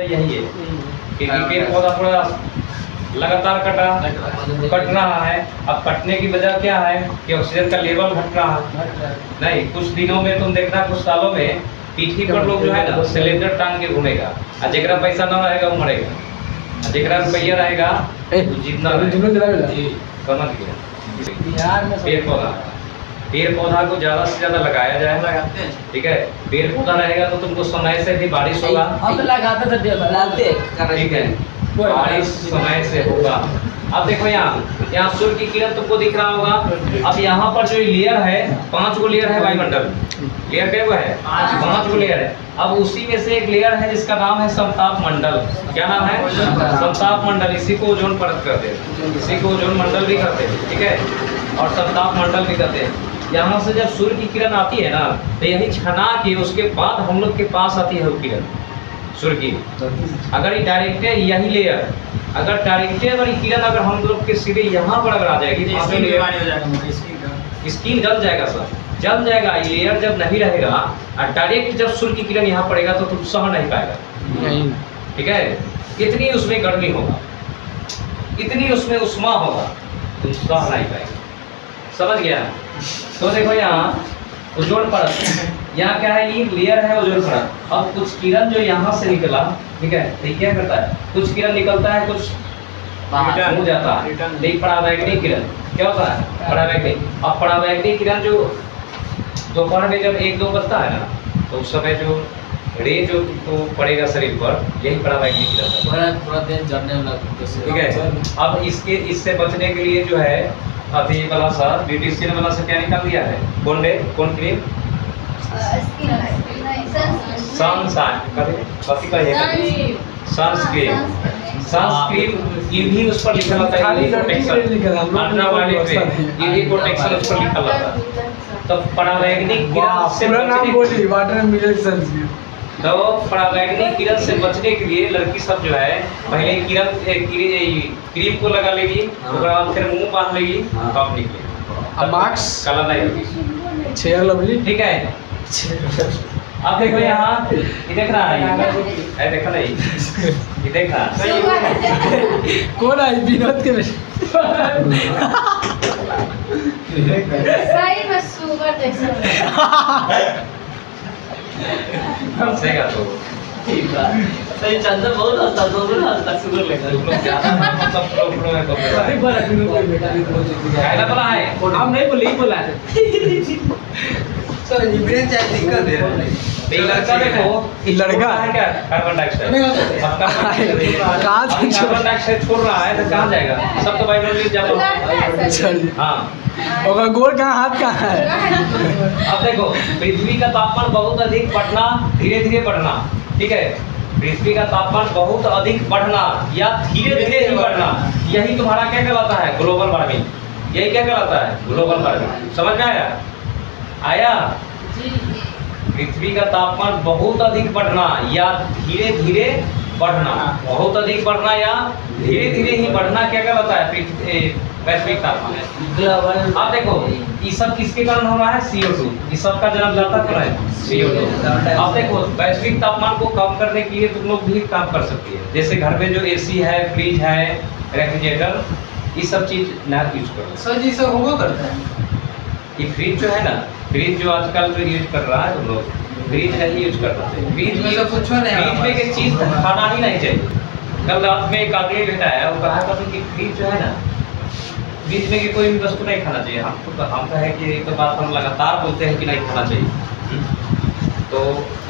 यही है कि पेड़ पौधा पूरा लगातार कट रहा है। अब कटने की वजह क्या है कि ऑक्सीजन का लेवल घट रहा है। नहीं, कुछ दिनों में तुम देखना, कुछ सालों में पीठी पर लोग जो है ना सिलेंडर टांग के घूमेगा, और जेकरा पैसा ना रहेगा वो मरेगा, और जेकरा रुपया रहेगा वो जितना समझ गया। पेड़ पौधा को ज़्यादा से ज़्यादा लगाया जाए, ठीक है। पेड़ पौधा रहेगा तो तुमको समय से भी बारिश होगा, ठीक है, बारिश समय से होगा। अब देखो यहाँ सूर्य की किरण तुमको दिख रहा होगा। अब यहाँ पर जो लेयर है, 5 गो लेयर है वायुमंडल। लेयर क्या है? 5 गो लेयर है। अब उसी में से एक लेयर है जिसका नाम है समताप मंडल। क्या नाम है? समताप मंडल। इसी को ओजोन परत कहते हैं, इसी को ओजोन मंडल भी कहते हैं, ठीक है, और समताप मंडल भी कहते हैं। यहाँ से जब सूर्य की किरण आती है ना, तो यही छना के उसके बाद हम लोग के पास आती है वो किरण सूर्य की। अगर ये डायरेक्ट है यही लेयर, अगर डायरेक्ट अगर किरण अगर हम लोग के सीधे यहाँ पर अगर आ जाएगी, स्किन जल जाएगा सर, जल जाएगा। ये लेयर जब नहीं रहेगा और डायरेक्ट जब सूर्य की किरण यहाँ पड़ेगा तो तुम सह नहीं पाएगा, ठीक है। इतनी उसमें गर्मी होगा, इतनी उसमें उष्मा होगा, तुम सह नहीं पाएगा, समझ गया। तो देखो यहाँ ओजोन परत, यहाँ क्या है, ये लेयर है ओजोन परत। अब कुछ किरण जो यहाँ से निकला, ठीक है, तो क्या करता है, कुछ किरण निकलता है, कुछ बाहर हो जाता है। लेकिन परावैंगनी किरण क्या होता है? परावैंगनी। अब परावैंगनी किरण जो दोपहर में जब 1-2 बजता है ना, तो उस समय जो रे जो तो पड़ेगा शरीर पर, यही परावैंगनी किरण पूरा दिन जलने लगता है, ठीक है। अब इससे बचने के लिए जो है अभी वाला सा ब्यूटिशियन वाला से क्या निकाल दिया है, कौन क्रीम, सनस्क्रीन। ये भी उस पर लिखा होता है, अल्ट्रावायलेट रे, ये भी प्रोटेक्शन उस पर लिखा होता है। तो परावैंगनिक किरण से परावैंगनिक किरण से बचने के लिए लड़की सब जो है पहले क्रीम को लगा लेगी, उसके बाद फिर मुंह बांध लेगी, तब निकलेगी, मास्क काला नहीं होगी, चेयर लवली, ठीक है। अब देखो यहाँ ये देख रहा है, देखा नहीं, ये देख रहा कौन है? विनोद के सही में सुगर जैसा हंसेगा तो ठीक है। सही चंदन बहुत हंसता, दोनों हंसता, शुगर लेकर सब प्रो में बोलता है। बड़ा कहना पड़ा है, हम नहीं बोले, ही बोला है सर। ये ब्रेन चाहे दिक्कत दे रहा है। ये लड़का देखो, ये लड़का है क्या, कार्बन डाइऑक्साइड कार्बन डाइऑक्साइड छोड़ रहा है तो कहाँ जाएगा? सब तो वायुमंडल जाएगा। हाँ, और गोल कहाँ, हाथ कहाँ है? अब देखो, पृथ्वी का तापमान बहुत अधिक बढ़ना, धीरे धीरे बढ़ना, ठीक है। पृथ्वी का तापमान बहुत अधिक बढ़ना या धीरे धीरे ही बढ़ना, यही तुम्हारा क्या कहलाता है? Global warming. यही क्या कहलाता है? Global warming. समझ में आया? पृथ्वी का तापमान बहुत अधिक बढ़ना या धीरे धीरे बढ़ना, बहुत अधिक बढ़ना या धीरे धीरे ही बढ़ना क्या कहलाता है? वैश्विक तापमान। आप देखो ये सब किसके कारण हो रहा है? CO2। इस सब का जन्मदाता कौन है? CO2। आप देखो वैश्विक तापमान को कम करने के लिए तुम लोग भी काम कर सकती है। जैसे घर में जो AC है, फ्रिज है, रेफ्रिजरेटर, ये सब चीज ना यूज करो। सर जी सब होगा करता है। ये फ्रिज जो है ना, फ्रिज जो आजकल जो यूज कर रहा है तुम लोग, फ्रिज नहीं यूज कर रहा है। फ्रिज में की चीज खाना ही नहीं चाहिए। कल रात में एक आदमी बैठा है, वो कहा था कि फ्रिज जो है ना, फ्रिज में की कोई भी वस्तु नहीं खाना चाहिए। हम तो है कि एक बात हम लगातार बोलते हैं कि नहीं खाना चाहिए। तो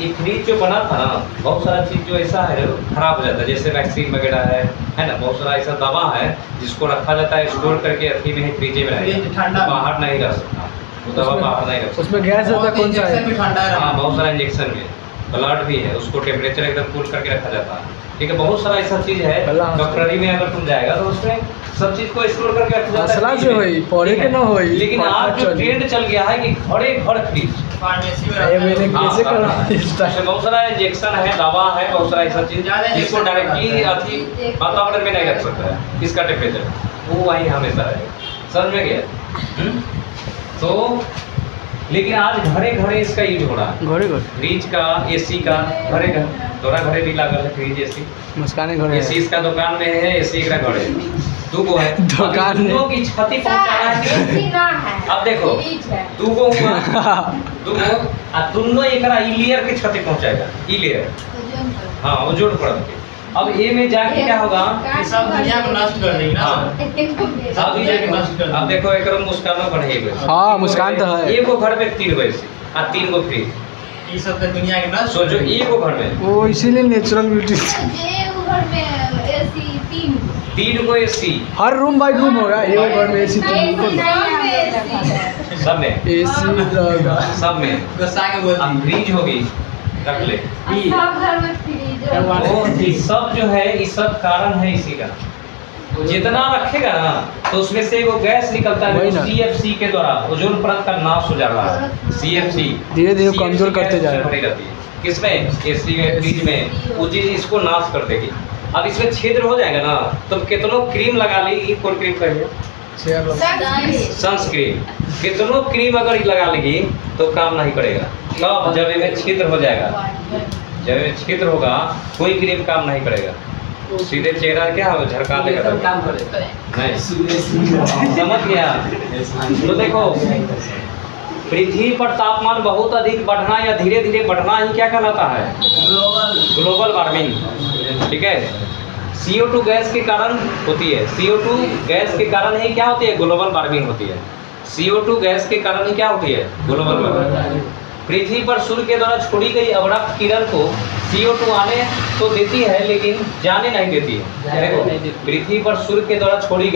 ये फ्रिज जो बना था ना, बहुत सारा चीज जो ऐसा है खराब हो जाता है, जैसे वैक्सीन वगैरह है ना, बहुत सारा ऐसा दवा है जिसको रखा जाता है स्टोर करके, अथी में फ्रिज में रहेगा, बाहर नहीं रह सकता, दवा बाहर नहीं रख सकता। उसमें गैस होता है, कौन सा है? हाँ, बहुत सारा इंजेक्शन में ब्लड भी है, उसको टेम्परेचर एकदम कूल करके रखा जाता है, ठीक है। बहुत सारा ऐसा चीज है, डॉक्टरी में अगर तुम जाएगा तो उसमें सब चीज को स्टोर करके रखा जाता है। लेकिन आज जो ट्रेंड चल गया है कि घरे घर फ्रिज, बहुत सारा इंजेक्शन है, दवा है, बहुत सारा ऐसा चीज जिसको डायरेक्टली अथी वातावरण में नहीं रख सकता है, इसका टेम्परेचर वो वही हमेशा रहेगा। समझ में गया? तो लेकिन आज घरे घरे इसका यूज हो रहा है। घरे घर फ्रिज का, एसी का, घरे घर तोरा घरे भी लागल है फ्रिज एसी। मुस्काने घरे एसी इसका दुकान में है, एसी का घर है, दू गो है दुकान में। दोनों की क्षति पहुंचाना है। अब देखो दू गो दोनों एकरा ईलियर के क्षति पहुंचाएगा, ईलियर। हाँ ओजोन परत के। अब ए में जाके क्या होगा, सब दुनिया को नष्ट कर देगी ना। हाँ सब दुनिया को नष्ट कर देगी। अब देखो एक मुस्कानो बढ़ेगा। हाँ मुस्कान तो है। एगो घर में 3 गो एसी और 3 गो फ्रिज, ये सब तो दुनिया के नष्ट। सोचो एगो घर में वो इसीलिए natural beauty 3 go AC her room by room होगा, एक घर में एसी सब में, एसी लगा सब में गुस्सा के बोल अब दी। फ्रिज होगी रख ले। सब तो ये सब जो है ये सब कारण है इसी का। जितना रखेगा ना तो उसमें से वो गैस निकलता वही है ना। CFC के द्वारा ओजोन परत का नाश हो जा रहा है। CFC धीरे-धीरे CFC कमजोर करते जा रहा है। भरी रहती है। किसमें, एसी में, फ्रिज में, वो चीज इसको नाश कर देगी। अब इसमें छिद्र हो जाएगा ना तो कितनों क्रीम लगा ली, कौन क्रीम कहिए, सनस्क्रीन, कितनों क्रीम अगर लगा लेगी तो काम नहीं करेगा। तब जब इनमें छिद्र हो जाएगा, जब इनमें छिद्र होगा कोई क्रीम काम नहीं करेगा, सीधे चेहरा क्या हो झड़का देगा, काम करेगा नहीं समझ गया। तो देखो पृथ्वी पर तापमान बहुत अधिक बढ़ना या धीरे धीरे बढ़ना ही क्या कहलाता है, ग्लोबल वार्मिंग। ठीक है, CO2 गैस के कारण होती है, CO2 गैस के कारण ही क्या होती है, ग्लोबल वार्मिंग होती है। CO2 गैस के कारण ही क्या होती है, ग्लोबल वार्मिंग। पृथ्वी पर सूर्य के द्वारा छोड़ी गई अवरक्त किरण को CO2 आने तो देती है लेकिन जाने नहीं देती है। देखो पृथ्वी पर सूर्य के द्वारा छोड़ी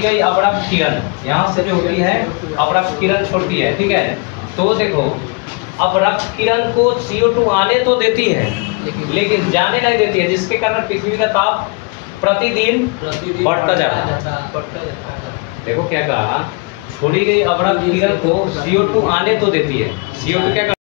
गई अवरक्त किरण, यहाँ से जो होती है अवरक्त किरण छोड़ती है, ठीक है। तो देखो अवरक्त किरण को CO2 आने तो देती है लेकिन जाने नहीं देती है, जिसके कारण पृथ्वी का ताप प्रतिदिन बढ़ता जा रहा है। देखो क्या कहा, छोड़ी गई अवरक्त किरण को CO2 आने तो देती है, CO2 क्या